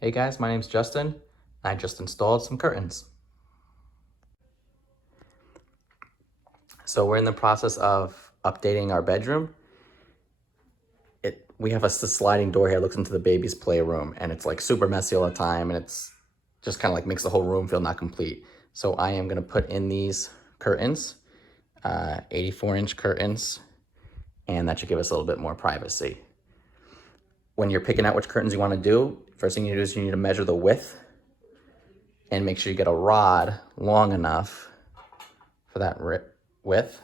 Hey guys, my name's Justin. I just installed some curtains. So we're in the process of updating our bedroom. We have a sliding door here that looks into the baby's playroom, and it's like super messy all the time, and it's just kind of like makes the whole room feel not complete. So I am gonna put in these curtains, 84-inch curtains, and that should give us a little bit more privacy. When you're picking out which curtains you wanna do, first thing you do is you need to measure the width and make sure you get a rod long enough for that width.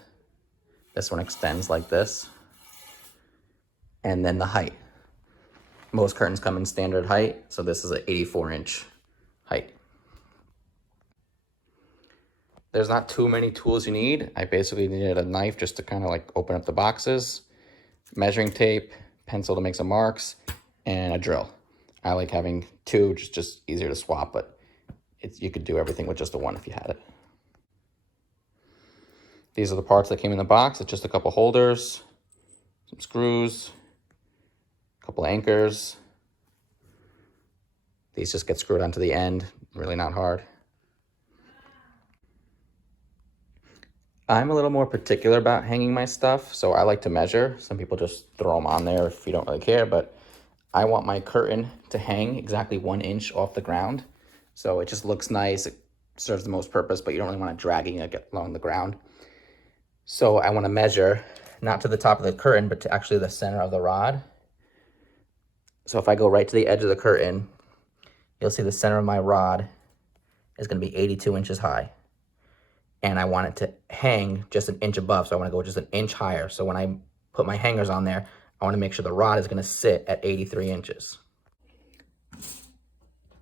This one extends like this. And then the height. Most curtains come in standard height, so this is an 84-inch height. There's not too many tools you need. I basically needed a knife just to kind of like open up the boxes, measuring tape, pencil to make some marks, and a drill. I like having two, just easier to swap, but you could do everything with just the one if you had it. These are the parts that came in the box. It's just a couple holders, some screws, a couple anchors. These just get screwed onto the end, really not hard. I'm a little more particular about hanging my stuff, so I like to measure. Some people just throw them on there if you don't really care, but I want my curtain to hang exactly 1 inch off the ground. So it just looks nice, it serves the most purpose, but you don't really want it dragging it along the ground. So I want to measure, not to the top of the curtain, but to actually the center of the rod. So if I go right to the edge of the curtain, you'll see the center of my rod is going to be 82 inches high. And I want it to hang just an inch above, so I want to go just an inch higher. So when I put my hangers on there, I want to make sure the rod is going to sit at 83 inches.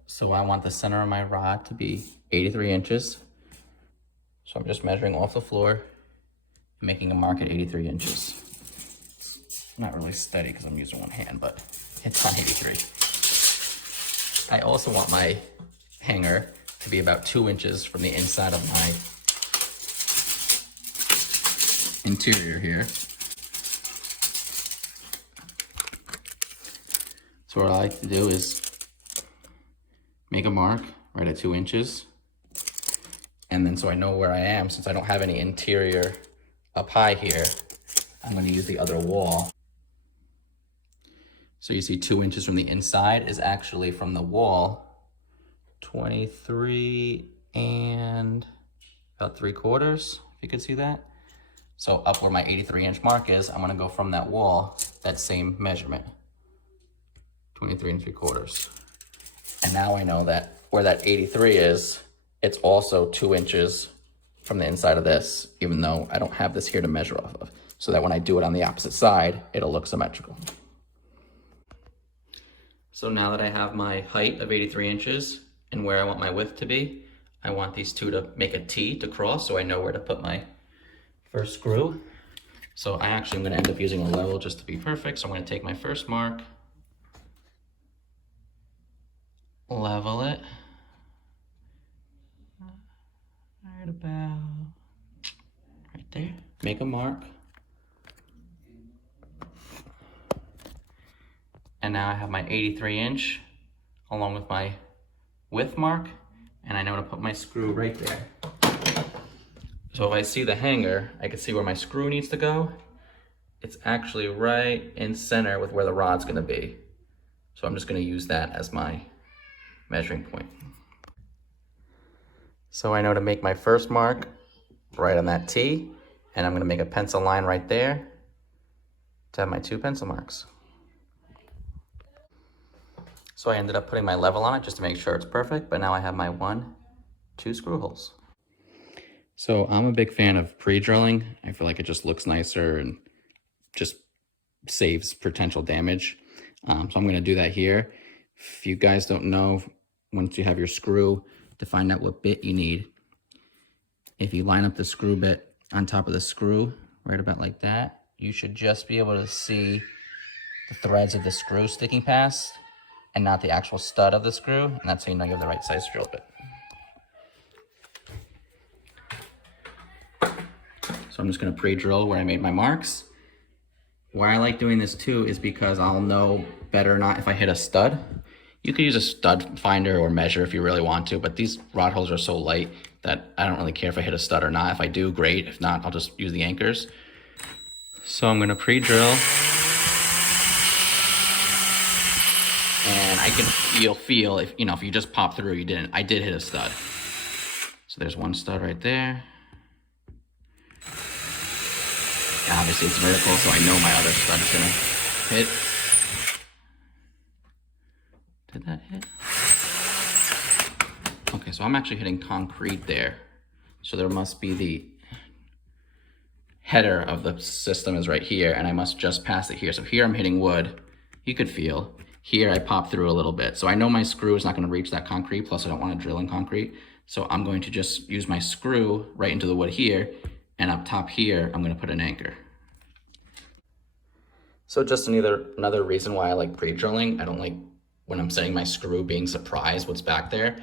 So I want the center of my rod to be 83 inches. So I'm just measuring off the floor, making a mark at 83 inches. Not really steady because I'm using one hand, but it's on 83. I also want my hanger to be about 2 inches from the inside of my interior here. So what I like to do is make a mark right at 2 inches. And then so I know where I am, since I don't have any interior up high here, I'm going to use the other wall. So you see 2 inches from the inside is actually from the wall, 23 and about 3/4, if you can see that. So up where my 83-inch mark is, I'm gonna go from that wall, that same measurement, 23 and 3/4. And now I know that where that 83 is, it's also 2 inches from the inside of this, even though I don't have this here to measure off of, so that when I do it on the opposite side, it'll look symmetrical. So now that I have my height of 83 inches and where I want my width to be, I want these two to make a T to cross so I know where to put my first screw. So I actually am going to end up using a level just to be perfect. So I'm going to take my first mark, level it, right about right there, make a mark. And now I have my 83-inch along with my width mark, and I know to put my screw right there. So if I see the hanger, I can see where my screw needs to go. It's actually right in center with where the rod's gonna be. So I'm just gonna use that as my measuring point. So I know to make my first mark right on that T, and I'm gonna make a pencil line right there to have my 2 pencil marks. So I ended up putting my level on it just to make sure it's perfect, but now I have my 1, 2 screw holes. So I'm a big fan of pre-drilling. I feel like it just looks nicer and just saves potential damage. So I'm gonna do that here. If you guys don't know, once you have your screw, to find out what bit you need, if you line up the screw bit on top of the screw, right about like that, you should just be able to see the threads of the screw sticking past and not the actual stud of the screw, and that's how you know you have the right size drill bit. So I'm just gonna pre-drill where I made my marks. Why I like doing this too is because I'll know better or not if I hit a stud. You could use a stud finder or measure if you really want to, but these rod holes are so light that I don't really care if I hit a stud or not. If I do, great. If not, I'll just use the anchors. So I'm gonna pre-drill. And you'll feel if you just pop through, you didn't. I did hit a stud. So there's one stud right there. And obviously it's vertical, so I know my other stud is gonna hit. Did that hit? Okay, so I'm actually hitting concrete there. So there must be the header of the system is right here, and I must just pass it here. So here I'm hitting wood. You could feel. Here I pop through a little bit. So I know my screw is not gonna reach that concrete, plus I don't wanna drill in concrete. So I'm going to just use my screw right into the wood here, and up top here, I'm gonna put an anchor. So just another reason why I like pre-drilling. I don't like when I'm setting my screw being surprised what's back there.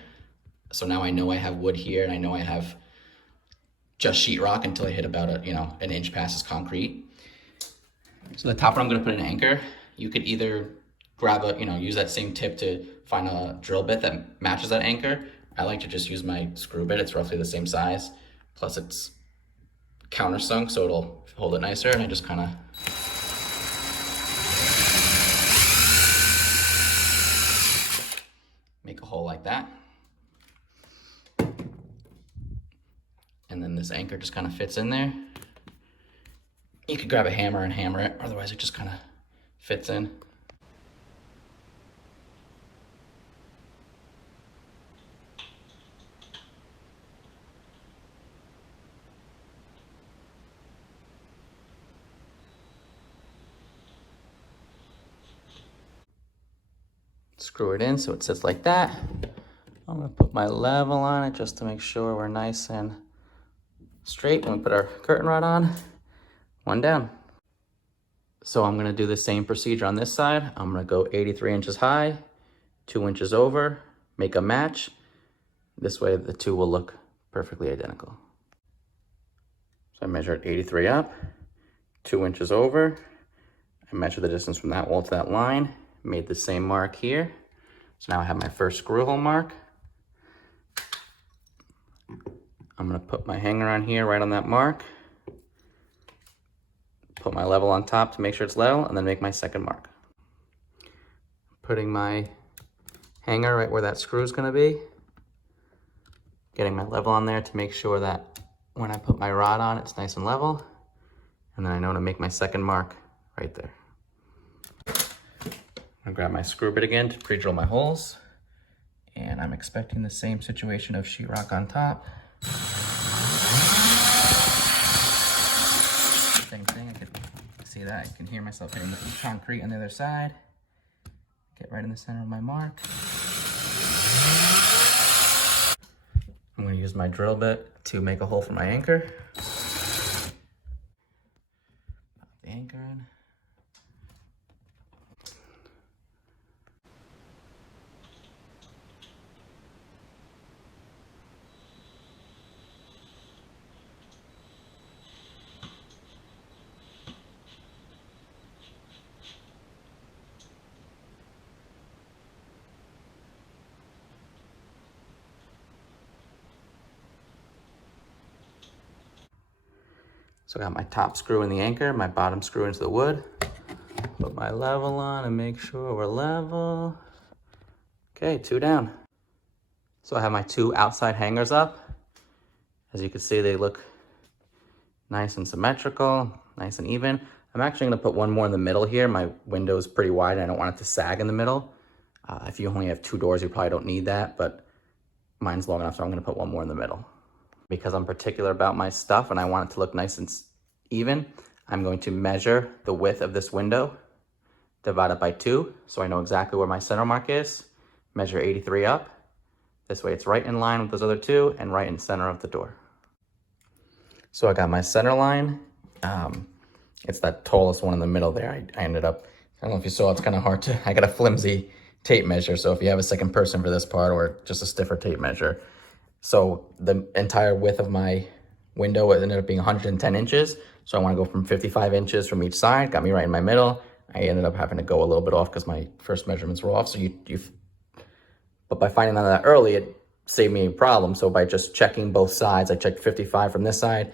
So now I know I have wood here, and I know I have just sheetrock until I hit about an inch past this concrete. So the top one, I'm gonna put an anchor. You could either grab use that same tip to find a drill bit that matches that anchor. I like to just use my screw bit. It's roughly the same size. Plus it's countersunk, so it'll hold it nicer. And I just kind of make a hole like that. And then this anchor just kind of fits in there. You could grab a hammer and hammer it, otherwise it just kind of fits in. Screw it in so it sits like that. I'm gonna put my level on it just to make sure we're nice and straight when we put our curtain rod on. One down. So I'm gonna do the same procedure on this side. I'm gonna go 83 inches high, 2 inches over, make a match. This way the two will look perfectly identical. So I measured 83 up, 2 inches over. I measured the distance from that wall to that line, made the same mark here. So now I have my first screw hole mark. I'm gonna put my hanger on here, right on that mark. Put my level on top to make sure it's level, and then make my second mark. Putting my hanger right where that screw is gonna be. Getting my level on there to make sure that when I put my rod on, it's nice and level. And then I know to make my second mark right there. I'm gonna grab my screw bit again to pre-drill my holes. And I'm expecting the same situation of sheetrock on top. Same thing, I can see that. I can hear myself hitting the concrete on the other side. Get right in the center of my mark. I'm gonna use my drill bit to make a hole for my anchor. Pop the anchor in. So I got my top screw in the anchor, my bottom screw into the wood. Put my level on and make sure we're level. Okay, 2 down. So I have my 2 outside hangers up. As you can see, they look nice and symmetrical, nice and even. I'm actually gonna put one more in the middle here. My window is pretty wide and I don't want it to sag in the middle. If you only have 2 doors, you probably don't need that, but mine's long enough, so I'm gonna put one more in the middle. Because I'm particular about my stuff and I want it to look nice and even, I'm going to measure the width of this window, divide it by 2, so I know exactly where my center mark is, measure 83 up. This way it's right in line with those other 2 and right in center of the door. So I got my center line. It's that tallest one in the middle there. I ended up, I don't know if you saw, it's kind of hard to, I got a flimsy tape measure. So if you have a second person for this part or just a stiffer tape measure. So the entire width of my window ended up being 110 inches. So I want to go from 55 inches from each side, got me right in my middle. I ended up having to go a little bit off because my first measurements were off. So you But by finding that out early, it saved me a problem. So by just checking both sides, I checked 55 from this side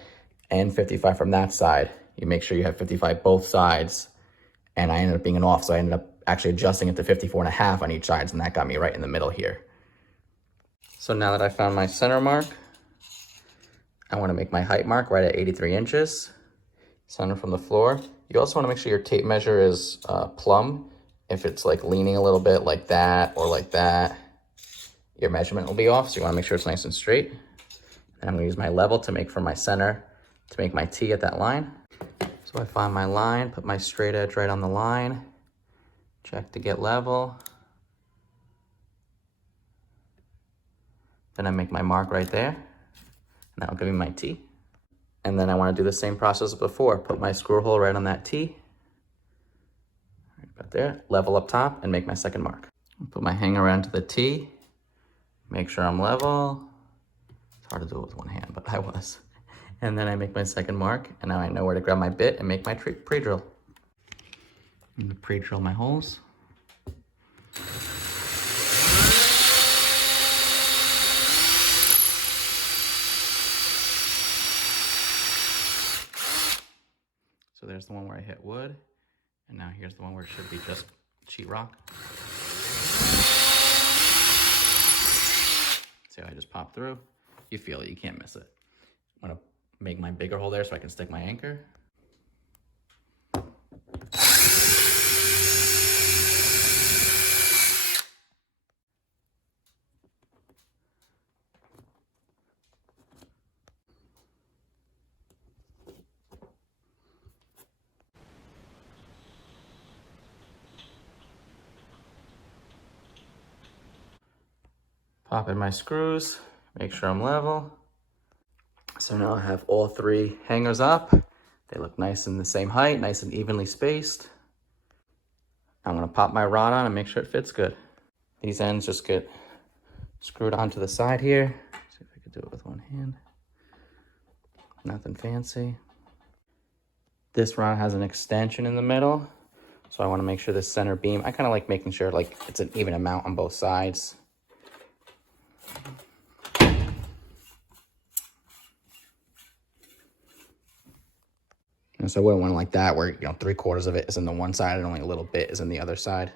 and 55 from that side. You make sure you have 55 both sides. And I ended up being an off, so I ended up actually adjusting it to 54.5 on each side, and that got me right in the middle here. So now that I found my center mark, I want to make my height mark right at 83 inches, center from the floor. You also want to make sure your tape measure is plumb. If it's like leaning a little bit like that or like that, your measurement will be off, so you want to make sure it's nice and straight. And I'm going to use my level to make for my center, to make my T at that line. So I find my line, put my straight edge right on the line, check to get level. Then I make my mark right there, and that'll give me my T. And then I want to do the same process as before. Put my screw hole right on that T, right about there, level up top, and make my second mark. Put my hanger onto the T, make sure I'm level. It's hard to do it with one hand, but I was. And then I make my second mark, and now I know where to grab my bit and make my pre-drill. I'm gonna pre-drill my holes. So there's the one where I hit wood, and now here's the one where it should be just sheetrock. See how I just popped through? You feel it, you can't miss it. I'm gonna make my bigger hole there so I can stick my anchor. Pop in my screws, make sure I'm level. So now I have all three hangers up. They look nice in the same height, nice and evenly spaced. I'm gonna pop my rod on and make sure it fits good. These ends just get screwed onto the side here. See if I could do it with one hand. Nothing fancy. This rod has an extension in the middle, so I wanna make sure this center beam, I kinda like making sure like it's an even amount on both sides. And so I wouldn't want it like that where, 3/4 of it is in the one side and only a little bit is in the other side.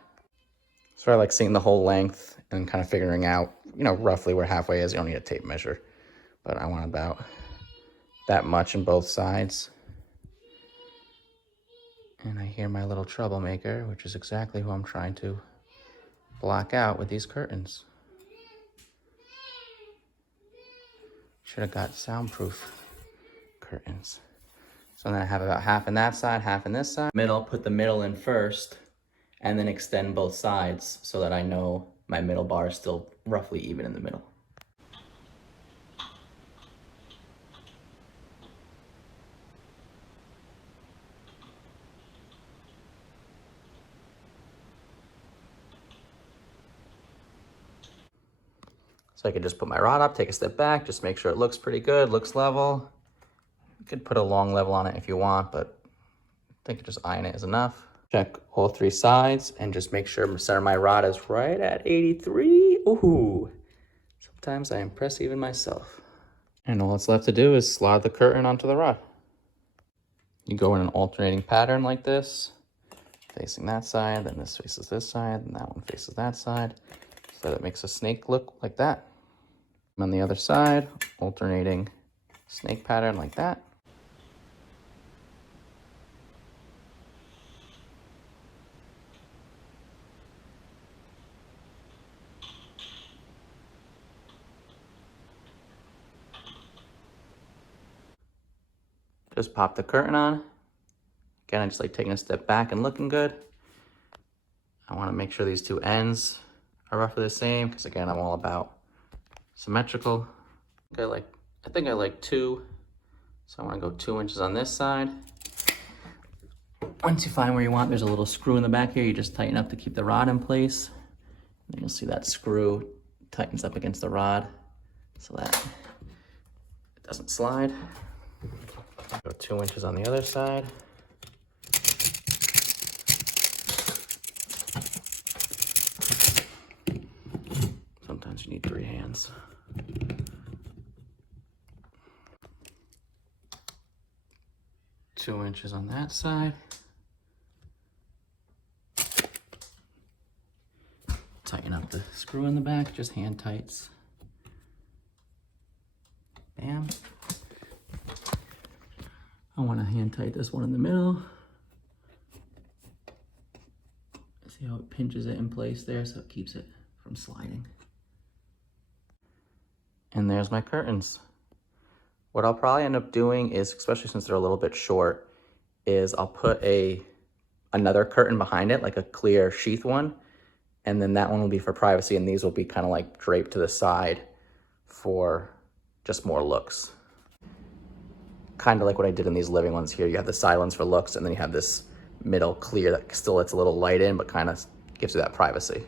So I like seeing the whole length and kind of figuring out, roughly where halfway is. You don't need a tape measure, but I want about that much in both sides. And I hear my little troublemaker, which is exactly who I'm trying to block out with these curtains. Should have got soundproof curtains. So then I have about half in that side, half in this side. Middle, put the middle in first, and then extend both sides so that I know my middle bar is still roughly even in the middle. So I could just put my rod up, take a step back, just make sure it looks pretty good, looks level. You could put a long level on it if you want, but I think just eyeing it is enough. Check all three sides and just make sure the center of my rod is right at 83. Ooh, sometimes I impress even myself. And all that's left to do is slide the curtain onto the rod. You go in an alternating pattern like this, facing that side, then this faces this side, and that one faces that side, so that it makes a snake look like that. And on the other side, alternating snake pattern like that. Just pop the curtain on. Again, I just like taking a step back and looking good. I want to make sure these two ends are roughly the same, because again, I'm all about symmetrical. I think I like 2, so I want to go 2 inches on this side. Once you find where you want, there's a little screw in the back here. You just tighten up to keep the rod in place. And you'll see that screw tightens up against the rod so that it doesn't slide. Go 2 inches on the other side. So I'm curtains. Two inches on that side. Tighten up the screw in the back, just hand tights. Bam. I want to hand tight this one in the middle. See how it pinches it in place there, so it keeps it from sliding. And there's my curtains. What I'll probably end up doing is, especially since they're a little bit short, is I'll put another curtain behind it, like a clear sheath one, and then that one will be for privacy, and these will be kind of like draped to the side for just more looks. Kind of like what I did in these living ones here. You have the side ones for looks, and then you have this middle clear that still lets a little light in, but kind of gives you that privacy.